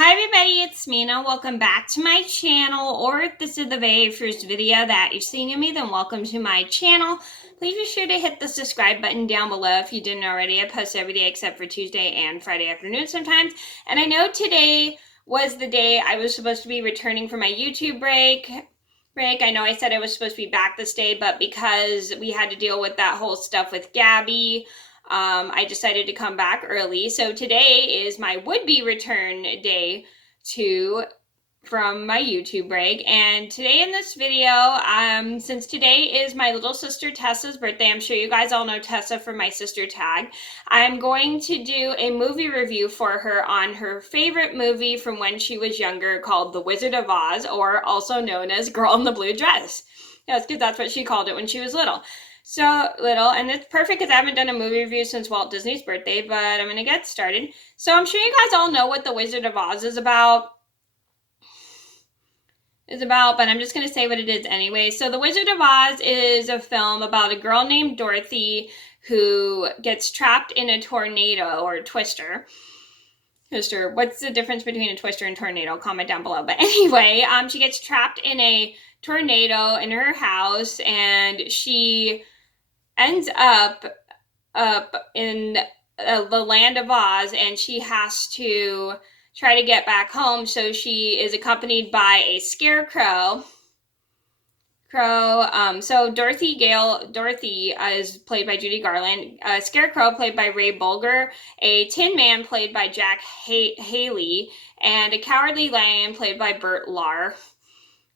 Hi everybody, it's Mena. Welcome back to my channel, or if this is the very first video that you're seeing of me, then welcome to my channel. Please be sure to hit the subscribe button down below if you didn't already. I post every day except for Tuesday and Friday afternoon sometimes. And I know today was the day I was supposed to be returning from my YouTube break. I know I said I was supposed to be back this day, but because we had to deal with that whole stuff with Gabby, I decided to come back early. So today is my would-be return day from my YouTube break. And today in this video, since today is my little sister Tessa's birthday, I'm sure you guys all know Tessa from my sister tag, I'm going to do a movie review for her on her favorite movie from when she was younger called The Wizard of Oz, or also known as Girl in the Blue Dress. Yes, because that's what she called it when she was little. So little, and it's perfect because I haven't done a movie review since Walt Disney's birthday, but I'm going to get started. So I'm sure you guys all know what The Wizard of Oz is about, but I'm just going to say what it is anyway. So The Wizard of Oz is a film about a girl named Dorothy who gets trapped in a tornado, or twister. What's the difference between a twister and tornado? Comment down below. But anyway, she gets trapped in a tornado in her house, and she ends up in the land of Oz, and she has to try to get back home. So she is accompanied by a scarecrow. So Dorothy is played by Judy Garland, Scarecrow played by Ray Bolger, a Tin Man played by Jack Haley, and a Cowardly Lion played by Bert Lahr.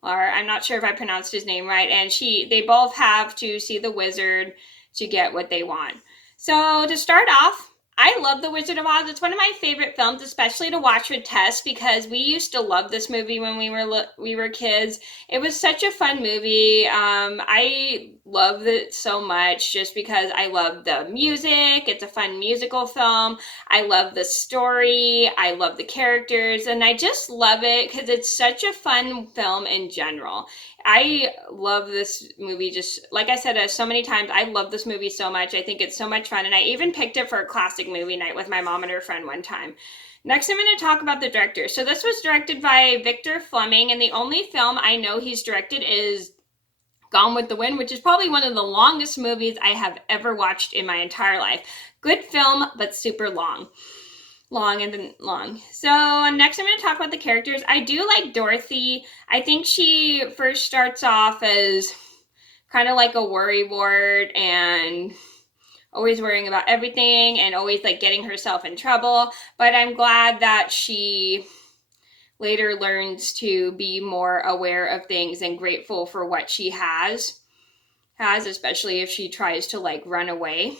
I'm not sure if I pronounced his name right, and they both have to see the wizard to get what they want. So to start off, I love The Wizard of Oz. It's one of my favorite films, especially to watch with Tess, because we used to love this movie when we were kids. It was such a fun movie. I loved it so much just because I love the music. It's a fun musical film. I love the story. I love the characters, and I just love it because it's such a fun film in general. I love this movie, just like I said so many times. I love this movie so much. I think it's so much fun, and I even picked it for a classic movie night with my mom and her friend one time. Next, I'm going to talk about the director. So this was directed by Victor Fleming, and the only film I know he's directed is Gone with the Wind, which is probably one of the longest movies I have ever watched in my entire life. Good film, but super long. So next I'm going to talk about the characters. I do like Dorothy. I think she first starts off as kind of like a worrywart and always worrying about everything and always like getting herself in trouble. But I'm glad that she later learns to be more aware of things and grateful for what she has, especially if she tries to like run away,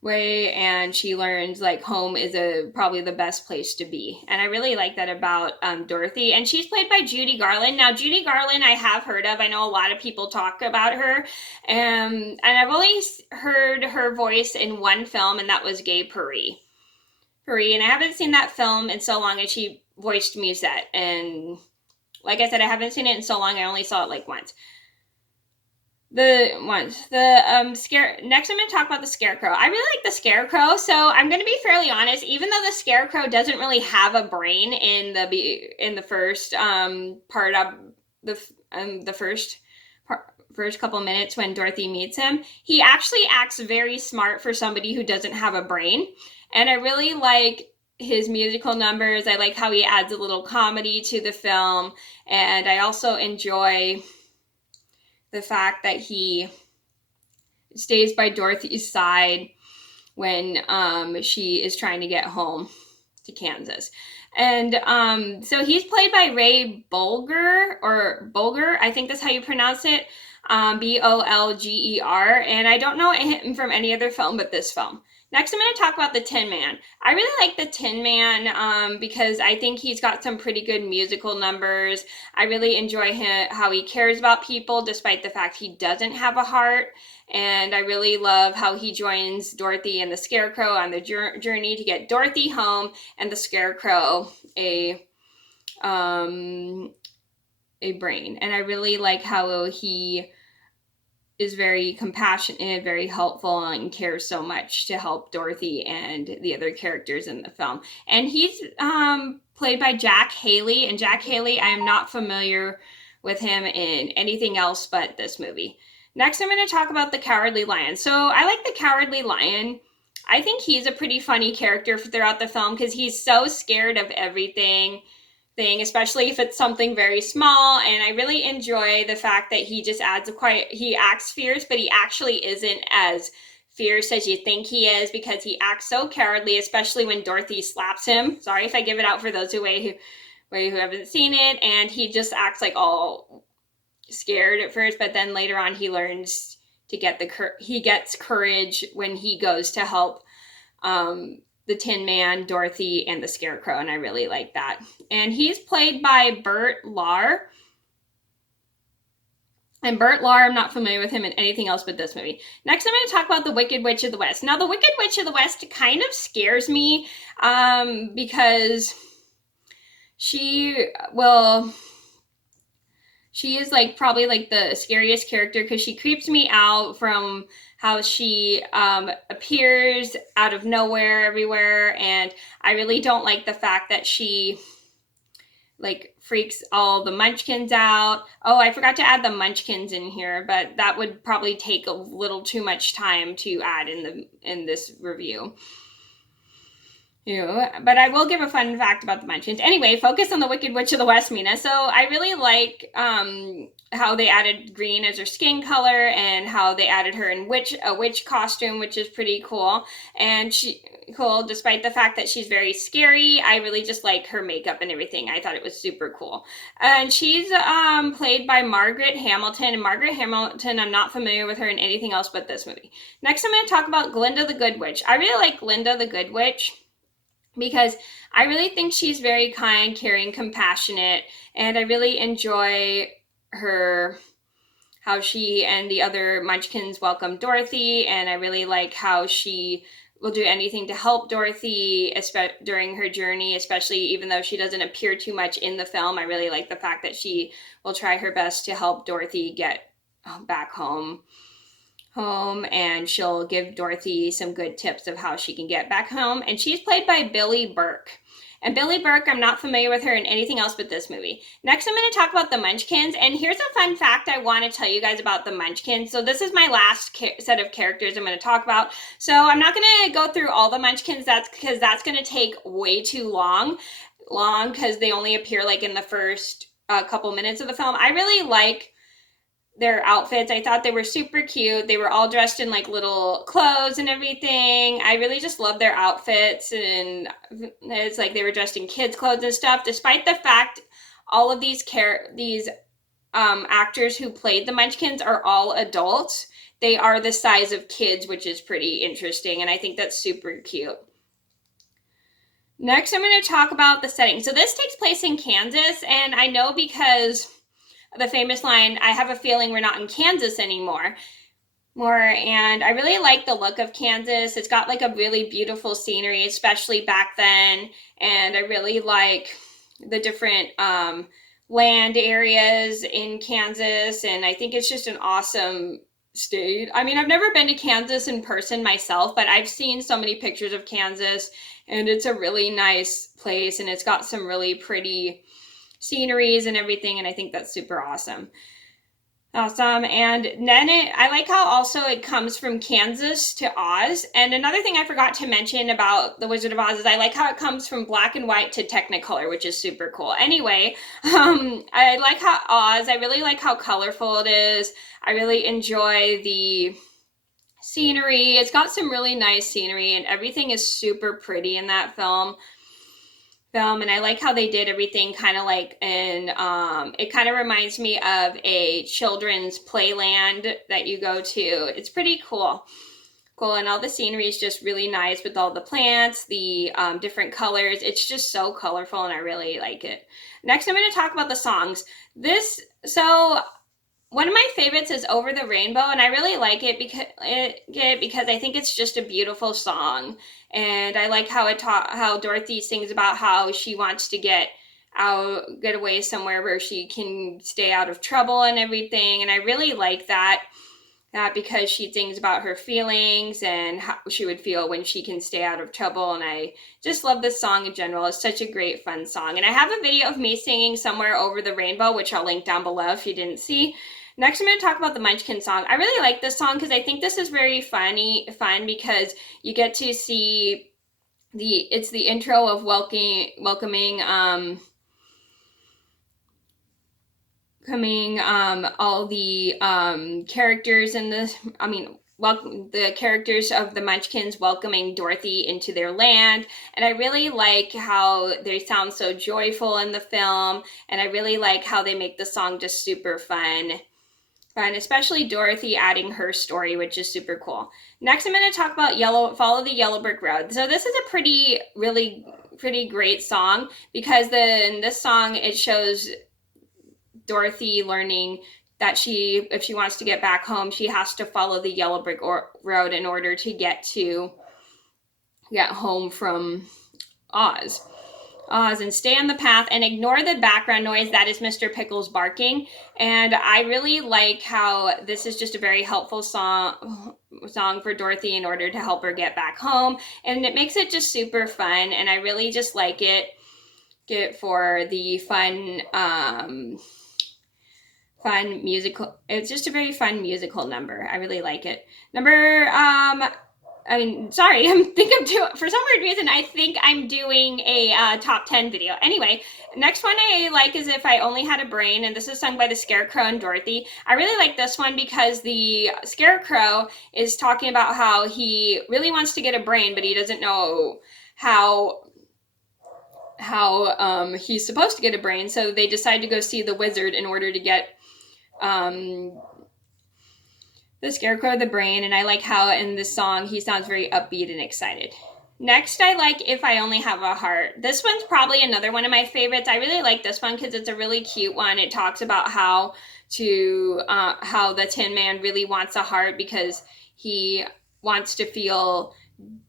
and she learns like home is probably the best place to be. And I really like that about Dorothy. And she's played by Judy Garland. Now, Judy Garland I have heard of. I know a lot of people talk about her. And I've only heard her voice in one film, and that was Gay Paris. And I haven't seen that film in so long, and she voiced Musette. And like I said, I haven't seen it in so long. I only saw it like once. Next I'm going to talk about the Scarecrow. I really like the Scarecrow. So I'm going to be fairly honest. Even though the Scarecrow doesn't really have a brain in the first part of the first couple minutes when Dorothy meets him, he actually acts very smart for somebody who doesn't have a brain. And I really like his musical numbers. I like how he adds a little comedy to the film, and I also enjoy the fact that he stays by Dorothy's side when she is trying to get home to Kansas. And so he's played by Ray Bolger, I think that's how you pronounce it, Bolger, and I don't know him from any other film but this film. Next, I'm going to talk about the Tin Man. I really like the Tin Man because I think he's got some pretty good musical numbers. I really enjoy how he cares about people despite the fact he doesn't have a heart. And I really love how he joins Dorothy and the Scarecrow on the journey to get Dorothy home and the Scarecrow a brain. And I really like how he is very compassionate, very helpful, and cares so much to help Dorothy and the other characters in the film. And he's played by Jack Haley, and Jack Haley, I am not familiar with him in anything else but this movie. Next, I'm going to talk about the Cowardly Lion. So I like the Cowardly Lion. I think he's a pretty funny character throughout the film because he's so scared of everything, especially if it's something very small. And I really enjoy the fact that he just he acts fierce, but he actually isn't as fierce as you think he is because he acts so cowardly, especially when Dorothy slaps him. Sorry if I give it out for those who haven't seen it. And he just acts like all scared at first, but then later on he learns to he gets courage when he goes to help the Tin Man, Dorothy, and the Scarecrow, and I really like that. And he's played by Bert Lahr. And Bert Lahr, I'm not familiar with him in anything else but this movie. Next, I'm going to talk about the Wicked Witch of the West. Now, the Wicked Witch of the West kind of scares me because she is like probably like the scariest character because she creeps me out from how she appears out of nowhere everywhere. And I really don't like the fact that she like freaks all the Munchkins out. Oh, I forgot to add the Munchkins in here, but that would probably take a little too much time to add in this review. But I will give a fun fact about the Munchkins. Anyway, focus on the Wicked Witch of the West, Mena. So I really like how they added green as her skin color and how they added her in a witch costume, which is pretty cool. And despite the fact that she's very scary, I really just like her makeup and everything. I thought it was super cool. And she's played by Margaret Hamilton. And Margaret Hamilton, I'm not familiar with her in anything else but this movie. Next, I'm going to talk about Glinda the Good Witch. I really like Glinda the Good Witch because I really think she's very kind, caring, compassionate, and I really enjoy how she and the other Munchkins welcome Dorothy, and I really like how she will do anything to help Dorothy during her journey, especially even though she doesn't appear too much in the film. I really like the fact that she will try her best to help Dorothy get back home, and she'll give Dorothy some good tips of how she can get back home. And she's played by Billy Burke. And Billy Burke, I'm not familiar with her in anything else but this movie. Next, I'm going to talk about the Munchkins. And here's a fun fact I want to tell you guys about the Munchkins. So this is my last set of characters I'm going to talk about. So I'm not going to go through all the Munchkins because that's going to take way too long because they only appear like in the first couple minutes of the film. I really like their outfits. I thought they were super cute. They were all dressed in like little clothes and everything. I really just love their outfits, and it's like they were dressed in kids' clothes and stuff. Despite the fact all of these actors who played the Munchkins are all adults, they are the size of kids, which is pretty interesting, and I think that's super cute. Next, I'm going to talk about the setting. So this takes place in Kansas, and I know because the famous line, I have a feeling we're not in Kansas anymore. And I really like the look of Kansas. It's got like a really beautiful scenery, especially back then. And I really like the different land areas in Kansas. And I think it's just an awesome state. I mean, I've never been to Kansas in person myself, but I've seen so many pictures of Kansas, and it's a really nice place, and it's got some really pretty sceneries and everything, and I think that's super awesome. And then I like how also it comes from Kansas to Oz. And another thing I forgot to mention about The Wizard of Oz is I like how it comes from black and white to Technicolor, which is super cool. Anyway, I like how I really like how colorful it is. I really enjoy the scenery. It's got some really nice scenery, and everything is super pretty in that film. And I like how they did everything kind of like it kind of reminds me of a children's playland that you go to. It's pretty cool, and all the scenery is just really nice with all the plants, the different colors. It's just so colorful, and I really like it. Next, I'm going to talk about the songs. One of my favorites is Over the Rainbow, and I really like it because I think it's just a beautiful song. And I like how Dorothy sings about how she wants to get away somewhere where she can stay out of trouble and everything. And I really like that. that because she thinks about her feelings and how she would feel when she can stay out of trouble. And I just love this song in general. It's such a great, fun song. And I have a video of me singing Somewhere Over the Rainbow, which I'll link down below if you didn't see. Next, I'm going to talk about the Munchkin song. I really like this song because I think this is very fun because you get to see it's the intro of welcoming all the characters in this, the characters of the Munchkins welcoming Dorothy into their land. And I really like how they sound so joyful in the film. And I really like how they make the song just super fun, especially Dorothy adding her story, which is super cool. Next, I'm going to talk about Follow the Yellow Brick Road. So this is a really pretty great song because in this song, it shows Dorothy learning that if she wants to get back home, she has to follow the yellow brick road in order to get home from Oz. And stay on the path and ignore the background noise. That is Mr. Pickles barking. And I really like how this is just a very helpful song for Dorothy in order to help her get back home. And it makes it just super fun. And I really just like it for the fun musical. It's just a very fun musical number. I really like it. For some weird reason, I think I'm doing a top 10 video. Anyway, next one I like is If I Only Had a Brain, and this is sung by the Scarecrow and Dorothy. I really like this one because the Scarecrow is talking about how he really wants to get a brain, but he doesn't know how he's supposed to get a brain, so they decide to go see the wizard in order to get the Scarecrow the brain. And I like how in this song he sounds very upbeat and excited. Next, I like If I Only Have a Heart. This one's probably another one of my favorites. I really like this one because it's a really cute one. It talks about how the Tin Man really wants a heart because he wants to feel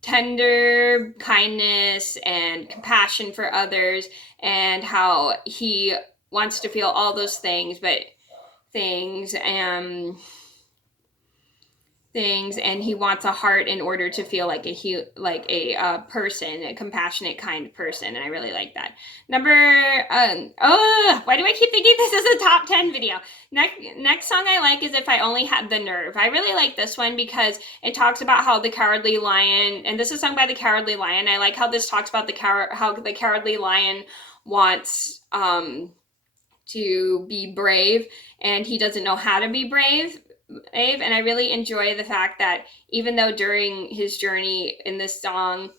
tender kindness and compassion for others, and how he wants to feel all those things and he wants a heart in order to feel like a person, a compassionate, kind person. And I really like that. Why do I keep thinking this is a top 10 video? Next song I like is If I Only Had the Nerve. I really like this one because it talks about how the Cowardly Lion, and this is sung by the Cowardly Lion. I like how this talks about how the Cowardly Lion wants to be brave, and he doesn't know how to be brave. And I really enjoy the fact that even though during his journey in this song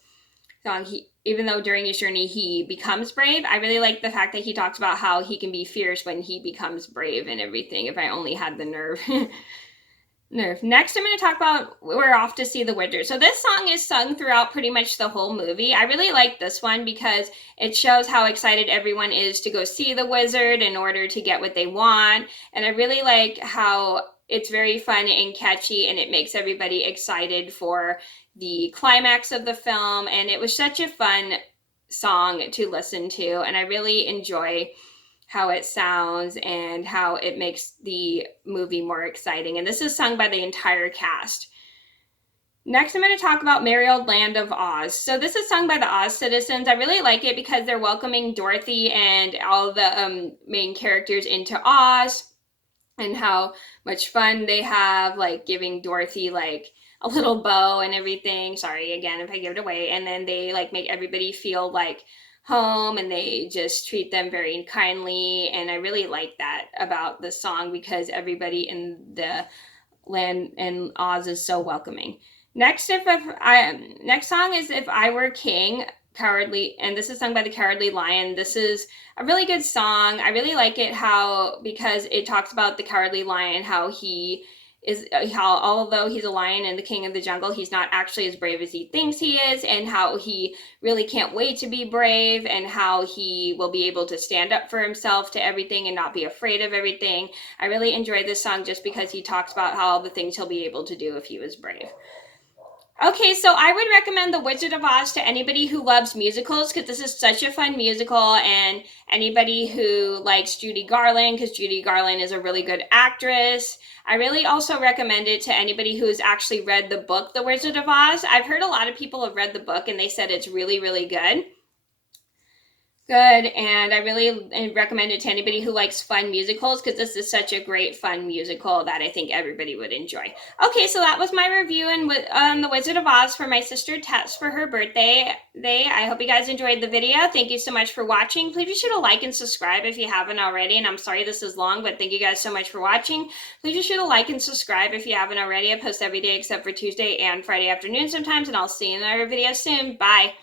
he becomes brave, I really like the fact that he talks about how he can be fierce when he becomes brave and everything. If I only had the nerve. Next, I'm going to talk about We're Off to See the Wizard. So this song is sung throughout pretty much the whole movie. I really like this one because it shows how excited everyone is to go see the wizard in order to get what they want. And I really like how it's very fun and catchy, and it makes everybody excited for the climax of the film. And it was such a fun song to listen to, and I really enjoy how it sounds and how it makes the movie more exciting. And this is sung by the entire cast. Next, I'm going to talk about Merry Old Land of Oz. So this is sung by the Oz citizens. I really like it because they're welcoming Dorothy and all the main characters into Oz, and how much fun they have, like giving Dorothy like a little bow and everything. Sorry again if I give it away. And then they like make everybody feel like home, and they just treat them very kindly. And I really like that about the song because everybody in the land in Oz is so welcoming. Next song is If I Were King, Cowardly, and this is sung by the Cowardly Lion. This is a really good song. I really like it because it talks about the Cowardly Lion, how although he's a lion and the king of the jungle, he's not actually as brave as he thinks he is, and how he really can't wait to be brave, and how he will be able to stand up for himself to everything and not be afraid of everything. I really enjoy this song just because he talks about all the things he'll be able to do if he was brave. Okay, so I would recommend The Wizard of Oz to anybody who loves musicals because this is such a fun musical, and anybody who likes Judy Garland because Judy Garland is a really good actress. I really also recommend it to anybody who's actually read the book The Wizard of Oz. I've heard a lot of people have read the book and they said it's really, really good. Good, and I really recommend it to anybody who likes fun musicals because this is such a great fun musical that I think everybody would enjoy. Okay, so that was my review on The Wizard of Oz for my sister Tess for her birthday. I hope you guys enjoyed the video. Thank you so much for watching. Please be sure to like and subscribe if you haven't already. And I'm sorry this is long, but thank you guys so much for watching. Please be sure to like and subscribe if you haven't already. I post every day except for Tuesday and Friday afternoon sometimes, and I'll see you in another video soon. Bye.